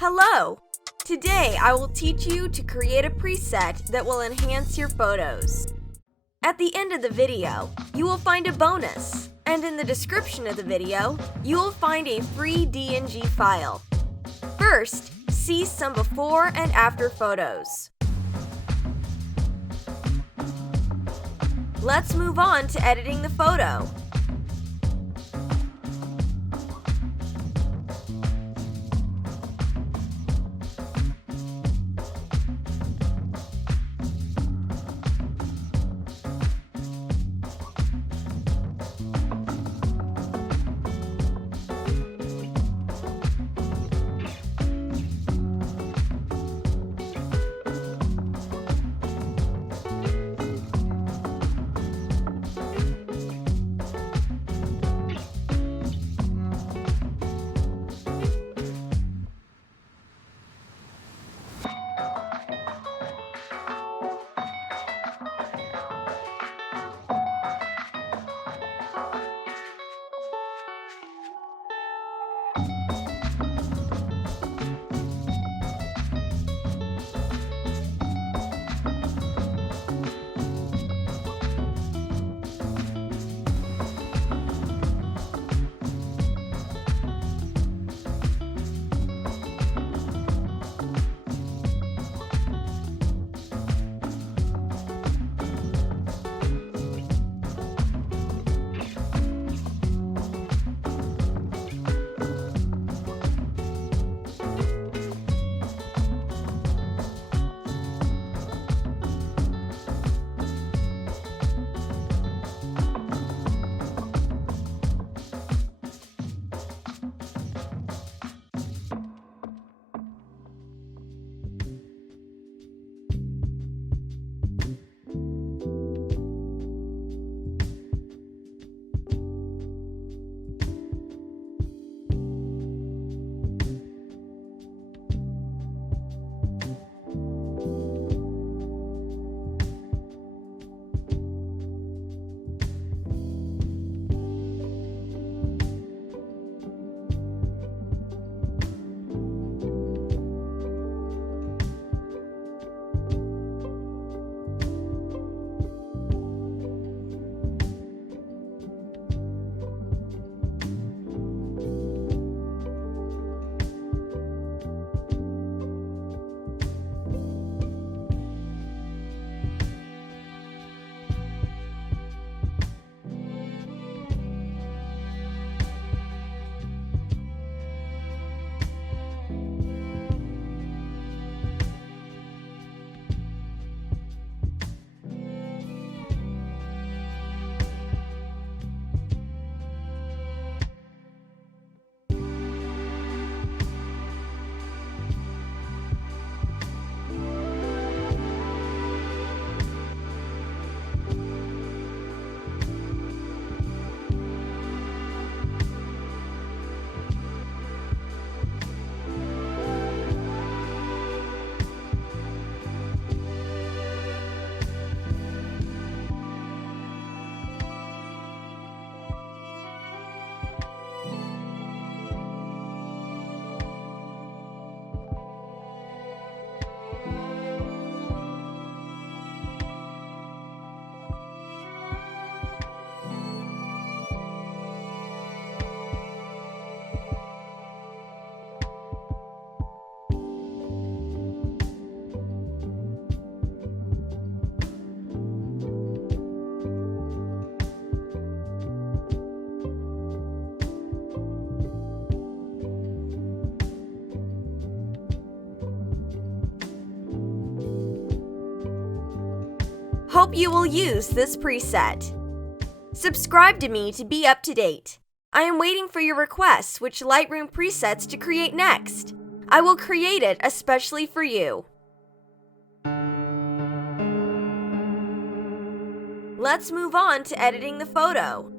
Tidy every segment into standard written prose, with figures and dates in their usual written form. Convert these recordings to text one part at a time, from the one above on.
Hello! Today I will teach you to create a preset that will enhance your photos. At the end of the video, you will find a bonus, and in the description of the video, you will find a free DNG file. First, see some before and after photos. Let's move on to editing the photo. Hope you will use this preset. Subscribe to me to be up to date. I am waiting for your requests which Lightroom presets to create next. I will create it especially for you. Let's move on to editing the photo.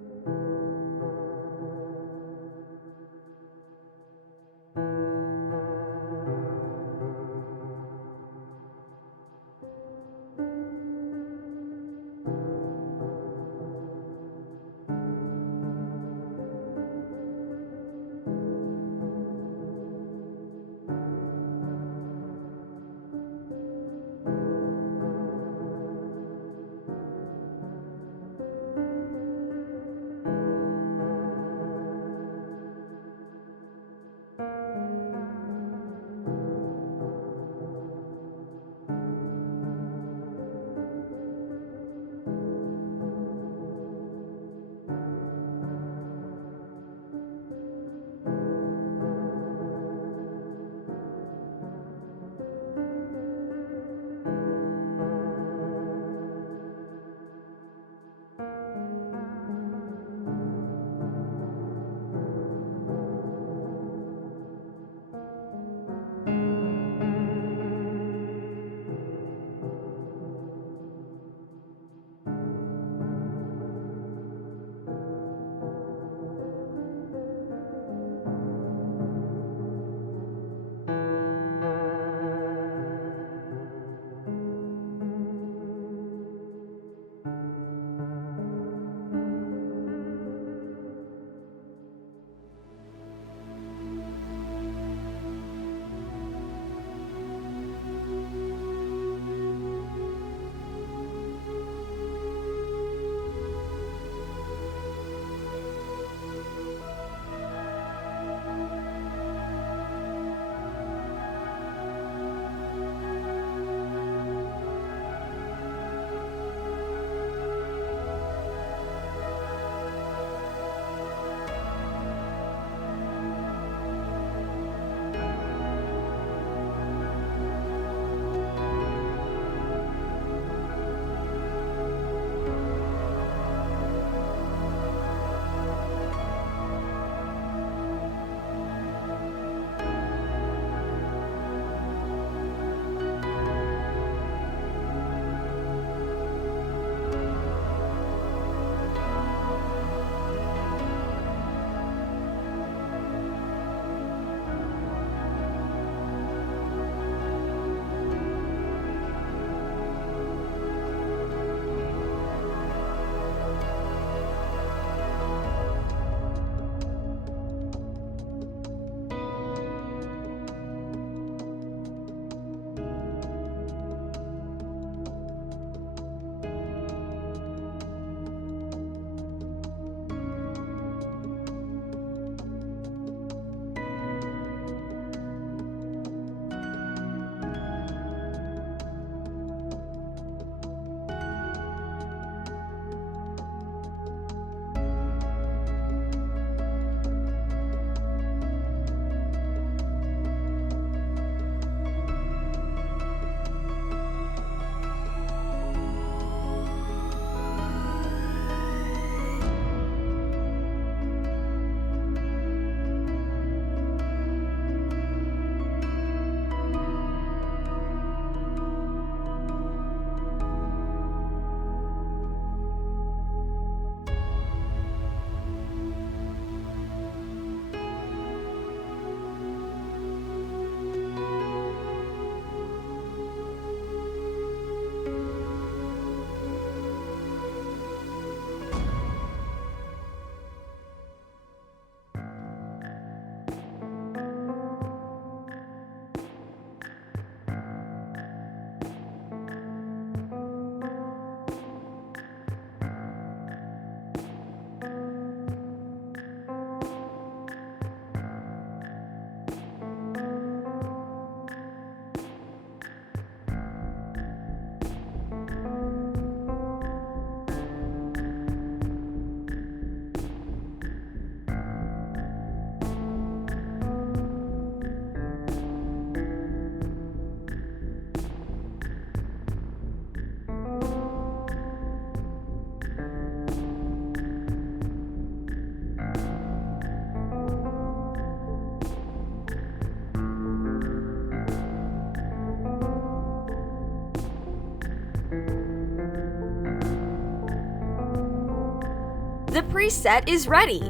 The preset is ready.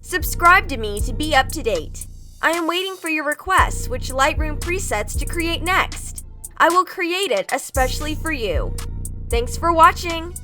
Subscribe to me to be up to date. I am waiting for your requests which Lightroom presets to create next. I will create it especially for you. Thanks for watching!